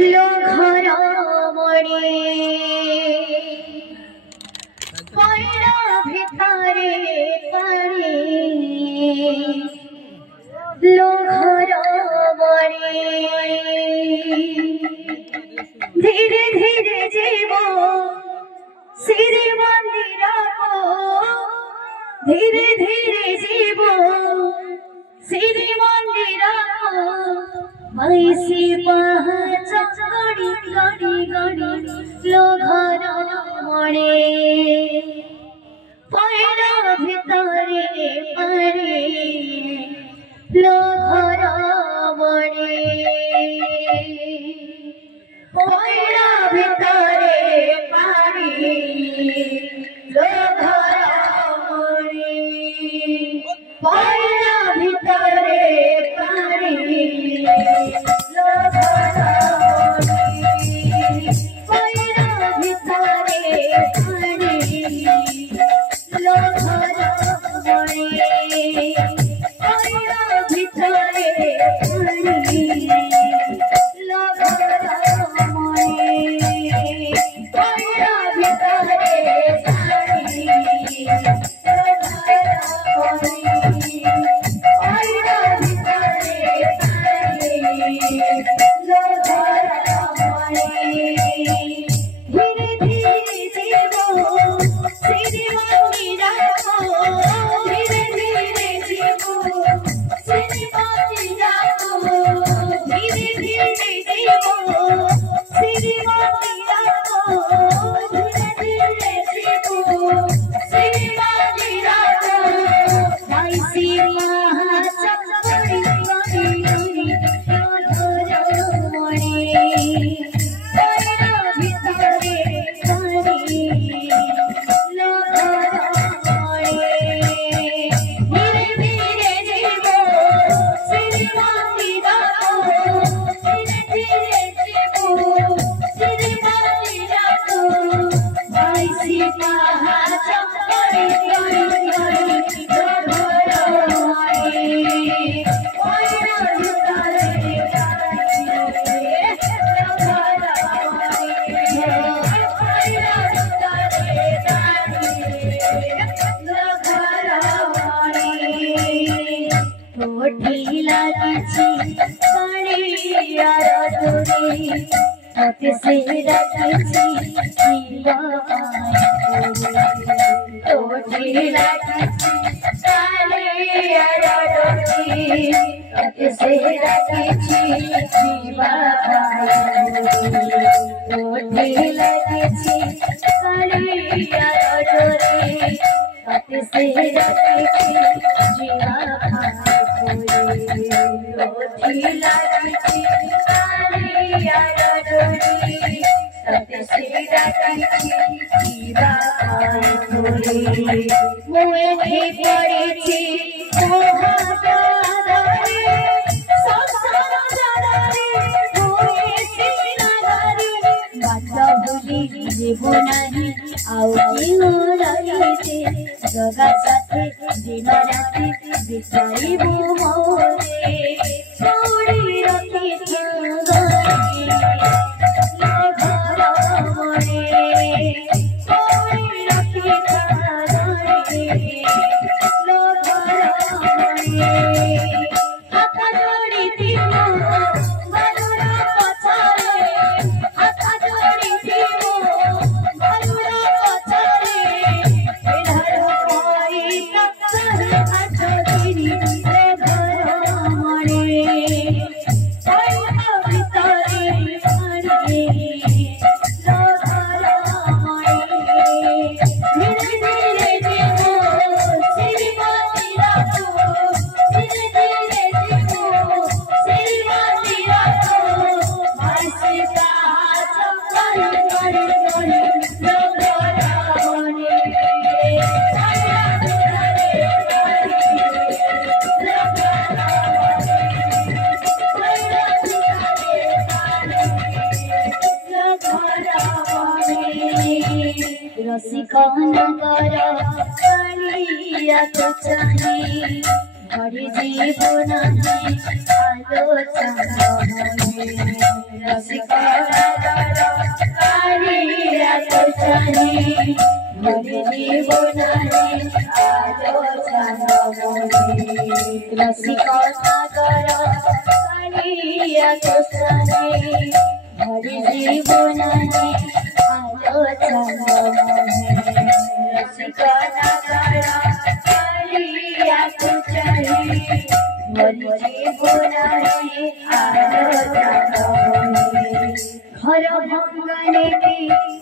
लो घर मणि पैरा भितरे पानी लो घर मणि धीरे धीरे जीव श्री मंदिर को धीरे धीरे जीव श्री मंदिर को मैसी पहाच गड़ी गड़ी गड़ी लो घर मणि पैरा भितरे पानी लो घर मणि पैरा भितरे पानी लो घर मणि पैरा भितरे पानी लो घर मणि पैरा भितरे पानी लो घर मणि पैरा भितरे पानी लो घर मणि पैरा भितरे पानी रसिकनगर कालिया तो चाहे घड़ी जीवन आलोचना रसिका कालिया तो चाहे मोरे जीवनाने आलोचना मोरे रसिका कालिया तो चाहे मोरे जीवनाने आलोचना मोरे रसिका कालिया तो चाहे मोरे जीवनाने आलोचना मोरे घर भंगने की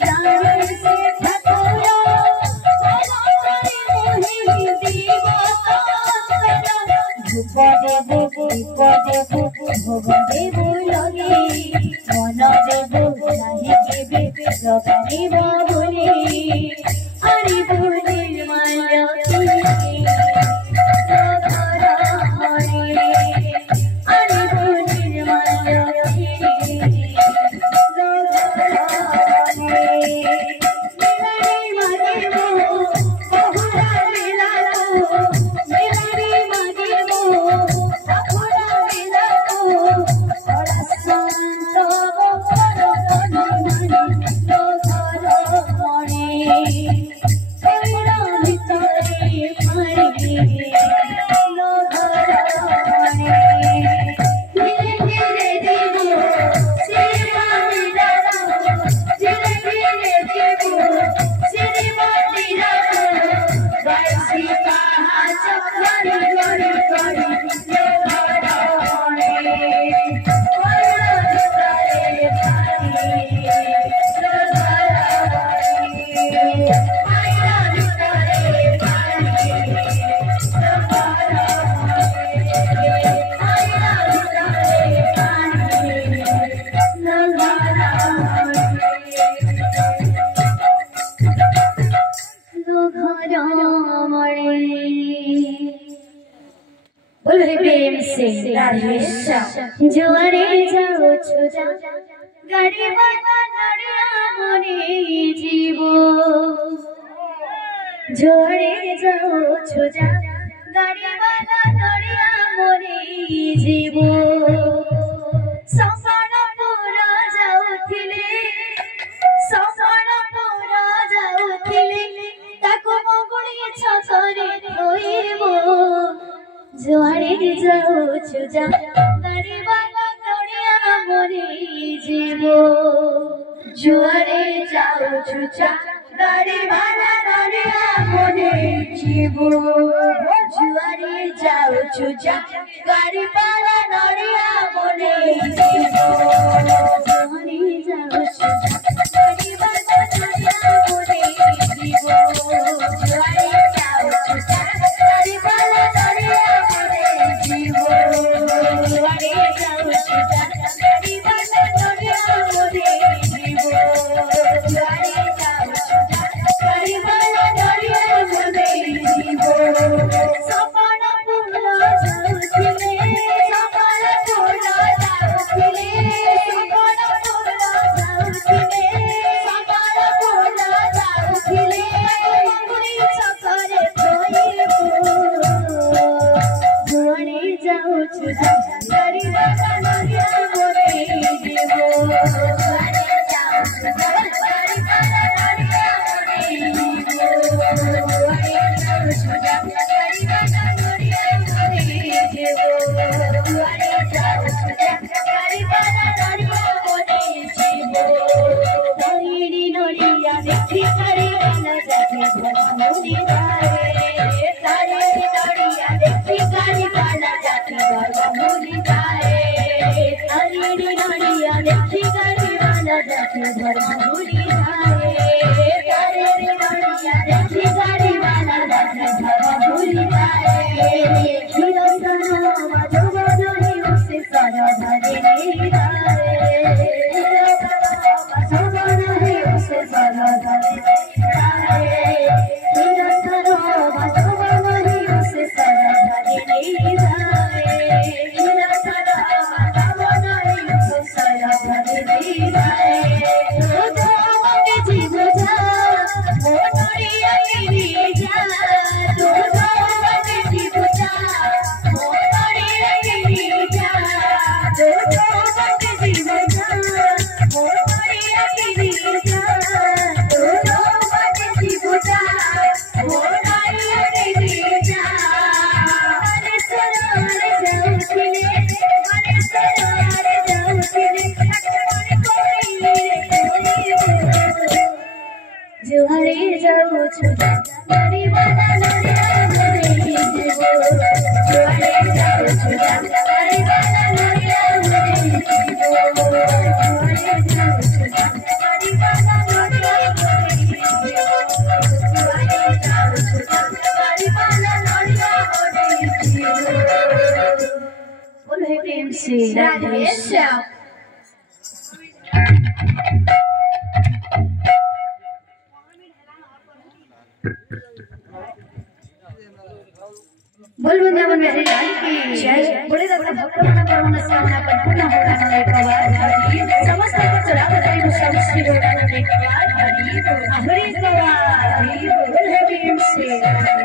जान से ठकुरा भोग देव लगे मन देव नहीं देवे रखनी बोले हरि बोले माया जुआरे जाओ छुजा गाड़ी वाला नड़िया मोरे जीवो जुआरे जाओ छुजा गाड़ी वाला नड़िया मोरे जीवो संसार पूरा जाउथिले ताको मगुणी छतरे थोइबो जुआरे जाओ छुजा गाड़ी वाला नड़िया मोरे जीवो जुआरे जाओ छुजा गाड़ी वाला नड़िया मोरे जीवो जुआरे जाओ छुजा गाड़ी वाला नड़िया मोरे जीवो जुआरे जाओ छुजा गाड़ी वाला नड़िया मोरे जीवो जुआरे जाओ छुजा गाड़ी वाला नड़िया मोरे जीवो जुआरे जाओ छुजा गाड़ी वाला नड़िया मोरे जीवो जुआरे जाओ छुजा गाड़ी वाला नड़िया मोरे जीवो सपना पूरा जाउथिले सपना पूरा जाउथिले सपना पूरा जाउथिले सपना पूरा जाउथिले मगुणी छतरे थोइबो जुआरे जाओ छुजा गाड़ी वाला नड़िया मोरे जीवो जुआरे जाओ छुजा गाड़ी वाला नड़िया मोरे जीवो जुआरे जाओ छुजा गाड़ी वाला नड़िया मोरे जीवो जुआरे जाओ छुजा गाड़ी वाला नड़िया मोरे जीवो तारी नड़िया देखी करे वाला जाके भरमौली जाए तारी नड़िया देखी करे वाला जाके भरमौली जाए तारी नड़िया देखी करे वाला जाके भरमौली जाए तारी नड़िया देखी करे वाला जाके भरमौली जाए खिलो सना मधु बदनी उसे सारा भरे नहीं जाए खिलो सना मधु बदनी उसे सारा भरे नहीं जाए खिलो सना मधु बदनी उसे सारा भरे नहीं जाए खिलो सना मधु बदनी उसे सारा भरे नहीं जाए तो मगे जीव जा मोनड़िया गिरी जा तो मगे जीव जा राधे श्याम। बोल वृंदावन मेरे लाल की जय। बोले दादा भक्त मना परमन सामना परिपूर्ण होना एक बार हरि समस्त को चढ़ावा दे मुसलसी होना एक बार हरि हरि एक बार हरि बोल हरि से